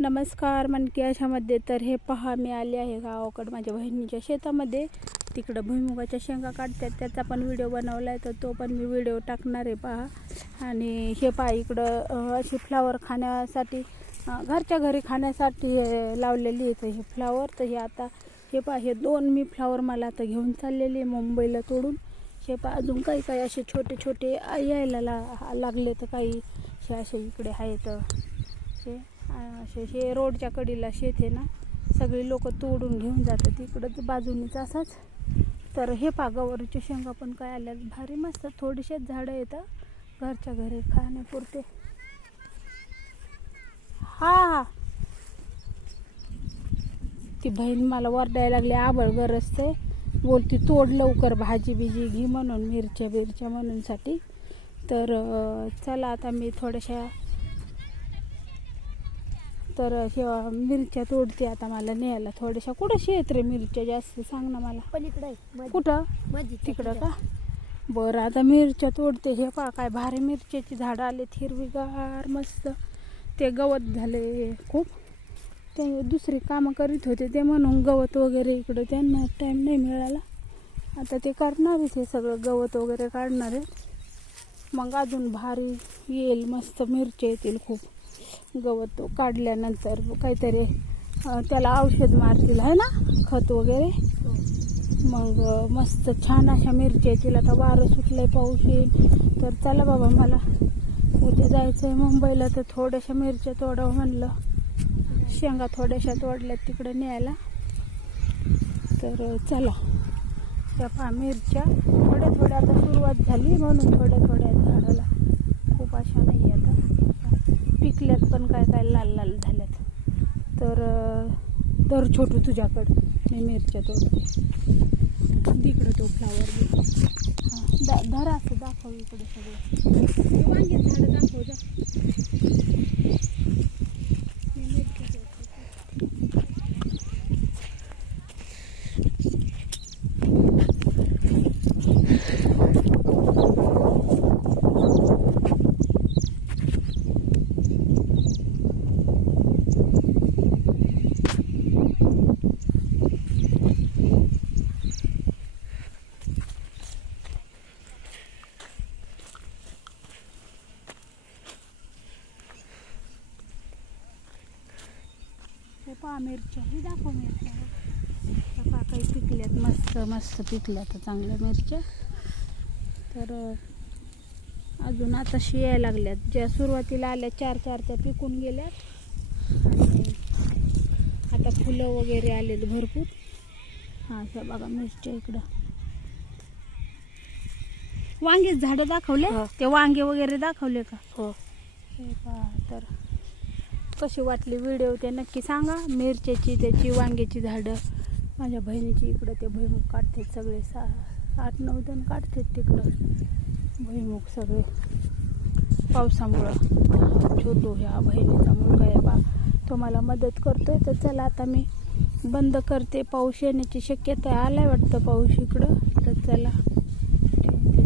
नमस्कार मनकी अशामध्ये तर हे पहा मी आले आहे गावाकडं माझ्या बहिणीच्या शेतामध्ये. तिकडं भुईमुगाच्या शेंगा काढतात. त्याचा पण व्हिडिओ बनवला आहे तर तो पण मी व्हिडिओ टाकणार आहे पहा. आणि हे पहा इकडं असे अशी फ्लावर खाण्यासाठी घरच्या घरी खाण्यासाठी लावलेली आहे तर हे फ्लावर तर हे आता हे पहा हे दोन मी फ्लावर मला आता घेऊन चाललेली आहे मुंबईला तोडून. हे पहा अजून काही काही असे छोटे छोटे यायला ला लागले तर काही हे असे इकडे आहेत. हे. असे हे रोडच्या कडीला शेत आहे ना सगळी लोक तोडून घेऊन जातात. इकडं बाजूनीच असाच. तर हे पागावरच्या शेंगा पण काय आल्या भारी मस्त. थोडीशेच झाडं येतं घरच्या घरी खाण्यापुरते. हा. हा ती बहीण मला वरडायला लागली आबळ गरजते बोलती तोड लवकर भाजी बिजी घे म्हणून मिरच्या बिरच्या म्हणूनसाठी. तर चला आता मी थोड्याशा तर हे मिरच्या तोडते आता मला न्यायला. थोड्याशा कुठं शेत रे मिरच्या जास्त? सांग ना मला. कुठं? तिकडं. का? बरं आता मिरच्या तोडते. हे पा काय भारी मिरच्याची झाडं आलेत हिरवीगार मस्त. ते गवत झाले खूप. ते दुसरी कामं करीत होते ते म्हणून गवत वगैरे इकडं त्यांना टाईम नाही मिळाला. आता ते करणारच हे सगळं गवत वगैरे काढणार आहे मग अजून भारी येईल मस्त मिरच्या येतील खूप. गवत काढल्यानंतर काहीतरी त्याला औषध मारतील आहे ना? खत वगैरे. मग मस्त छान अशा मिरच्या येतील आता वारं सुटलंय पाऊस येईल. तर चला बाबा मला उद्या जायचं आहे मुंबईला. तर थोड्याशा मिरच्या तोडावं म्हणलं. शेंगा थोड्याशा तोडल्यात तिकडे न्यायला. तर चला. त्या मिरच्या थोड्या थोड्या आता सुरुवात झाली म्हणून थोड्या थोड्या झाडाला खूप अशा नाही आता पिकल्यात पण काय काय लाल लाल तर तर दर छोटू तुझ्याकडं. मी मिरच्या तोडते. तिकडं तो फ्लावर दा धरा असं दाखव इकडे सगळं. वांगे झाडं दाखव जा. हे पहा मिरच्या ही दाखव मिरच्या. पहा काही पिकल्यात मस्त मस्त पिकल्यात चांगल्या मिरच्या. तर अजून आता यायला लागल्यात. ज्या सुरुवातीला आल्या चार चार त्या पिकून गेल्यात. आणि आता फुलं वगैरे आलेत भरपूर. हां हे बघा मिरच्या इकडं. वांगे झाडं दाखवले. ते वांगे वगैरे दाखवले का? हो. हे तर कशी वाटली व्हिडिओ ते नक्की सांगा. मिरच्याची त्याची वांग्याची झाडं. माझ्या बहिणीची इकडं ते भुईमुग काढतात सगळे. सा आठ नऊ जण काढतात तिकडं. भुईमुग सगळे. पावसामुळं. छोटू ह्या बहिणीचा मुलगा आहे बा. तो मला मदत करतोय. तर चला आता मी बंद करते. पाऊस येण्याची शक्यता आहे आलाय वाटतं पाऊस इकडं. तर चला.